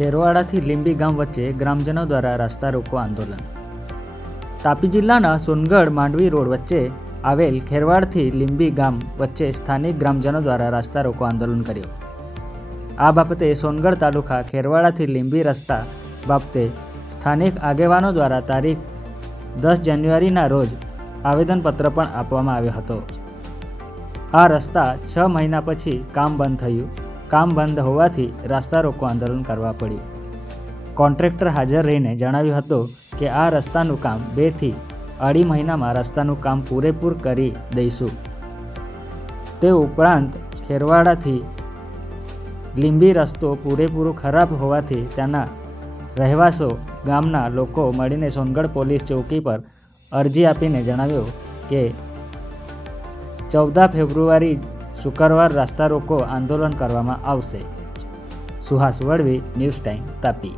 ખેરવાડાથી લીંબી ગામ વચ્ચે ગ્રામજનો દ્વારા રસ્તા રોકો આંદોલન। તાપી જિલ્લાના સોનગઢ માંડવી રોડ વચ્ચે આવેલ ખેરવાડથી લીંબી ગામ વચ્ચે સ્થાનિક ગ્રામજનો દ્વારા રસ્તા રોકો આંદોલન કર્યો। આ બાબતે સોનગઢ તાલુકા ખેરવાડાથી લીંબી રસ્તા બાબતે સ્થાનિક આગેવાનો દ્વારા તારીખ 10 જાન્યુઆરીના રોજ આવેદનપત્ર પણ આપવામાં આવ્યો હતો। આ રસ્તા 6 મહિના પછી કામ બંધ થયું। કામ બંધ હોવાથી રસ્તા રોકો આંદોલન કરવા પડ્યું। કોન્ટ્રાક્ટર હાજર રહીને જણાવ્યું હતું કે આ રસ્તાનું કામ 2 થી 2.5 મહિનામાં રસ્તાનું કામ પૂરેપૂર કરી દઈશું। તે ઉપરાંત ખેરવાડાથી લીંબી રસ્તો પૂરેપૂરો ખરાબ હોવાથી ત્યાંના રહેવાસીઓ ગામના લોકો મળીને સોનગઢ પોલીસ ચોકી પર અરજી આપીને જણાવ્યું કે 14 ફેબ્રુઆરી શુક્રવાર રસ્તા રોકો આંદોલન કરવામાં આવશે। Suhas Vadvi, news time, Tapi.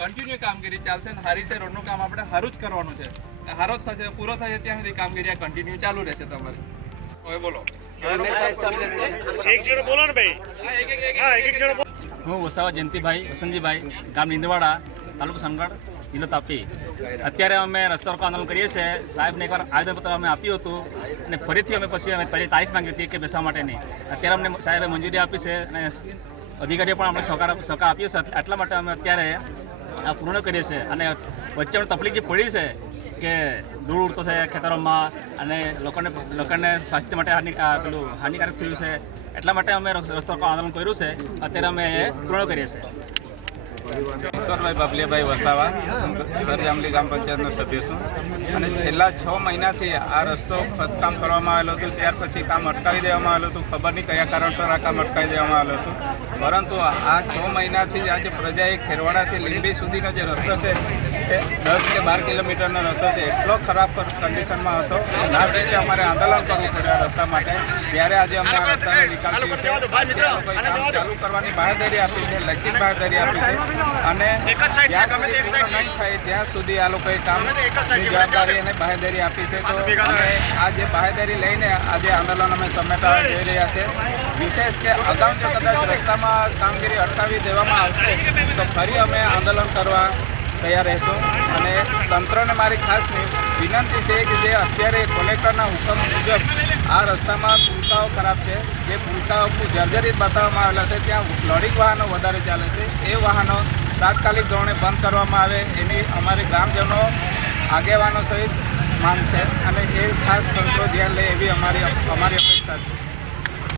Continue कामगीरी चालશે ને હારી છે રોડનું કામ આપણે હારું જ કરવાનું છે। હારો જ થશે, પૂરો થશે ત્યાં સુધી કામગીરી કન્ટિન્યુ ચાલુ રહેશે તમારી। હવે બોલો એક જણ બોલો ને ભાઈ। હા એક જણ બોલો। હું વસાવા જયંતિભાઈ વસંતજીભાઈ, ગામ નિંદવાડા, તાલુકો સોનગઢ, જિલ્લો તાપી। અત્યારે અમે રસ્તા રોકો આંદોલન કરીએ છીએ। સાહેબને એકવાર આવેદનપત્ર અમે આપ્યું હતું અને ફરીથી અમે પછી તારીખ માંગી હતી કે બેસવા માટેની। અત્યારે અમને સાહેબે મંજૂરી આપી છે અને અધિકારીઓ પણ અમને સહકાર આપ્યો છે। એટલા માટે અમે અત્યારે આ પૂર્ણ કરીએ છીએ। અને વચ્ચે પણ તકલીફ જે પડી છે કે ધૂળ ઉડતો છે ખેતરોમાં અને લોકોને સ્વાસ્થ્ય માટે હાનિકારક થયું છે। એટલા માટે અમે રસ્તા રોકો આંદોલન કર્યું છે। અત્યારે અમે એ પૂર્ણ કરીએ છીએ। ઈશ્વરભાઈ બાબલિયાભાઈ વસાવા, સરજામલી ગ્રામ પંચાયતનો સભ્ય છું અને છેલ્લા 6 મહિનાથી આ રસ્તો ખોદકામ કરવામાં આવેલું હતું। ત્યાર પછી કામ અટકાવી દેવામાં આવેલું હતું। ખબર નહીં કયા કારણસર આ કામ અટકાવી દેવામાં આવેલું હતું, પરંતુ આ 6 મહિનાથી જ આજે પ્રજાએ ખેરવાડાથી લીંબી સુધીનો જે રસ્તો છે એ 10 કે 12 કિલોમીટરનો રસ્તો છે, એટલો ખરાબ કન્ડિશનમાં હતો ના સુધી અમારે આંદોલન કરવું પડ્યું આ રસ્તા માટે। ત્યારે આજે અમે આ રસ્તાનો નિકાલ કર્યો છે। કામ ચાલુ કરવાની બાહેધરી આપી છે, લેખિત બાહેધરી આપી છે અને જ્યાં સુધી પૂર્ણ નહીં થાય ત્યાં સુધી આ લોકોએ કામની જવાબદારી અને બાહેધરી આપી છે। તો અમે આ જે બાહેધરી લઈને આજે આંદોલન અમે સમેટવા જઈ રહ્યા છે। વિશેષ કે અગાઉ જો કદાચ રસ્તામાં કામગીરી અટકાવી દેવામાં આવશે તો ફરી અમે આંદોલન કરવા તૈયાર રહેશું। અને તંત્રને મારી ખાસ વિનંતી છે કે જે અત્યારે કલેક્ટરના હુકમ મુજબ આ રસ્તામાં પુલકાઓ ખરાબ છે, જે પુલકાઓ જર્જરિત બતાવવામાં આવેલા છે, ત્યાં લોડિંગ વાહનો વધારે ચાલે છે, એ વાહનો તાત્કાલિક ધોરણે બંધ કરવામાં આવે એની અમારી ગ્રામજનો આગેવાનો સહિત માંગ છે અને એ ખાસ તંત્રો ધ્યાન લે એવી અમારી અપેક્ષા છે।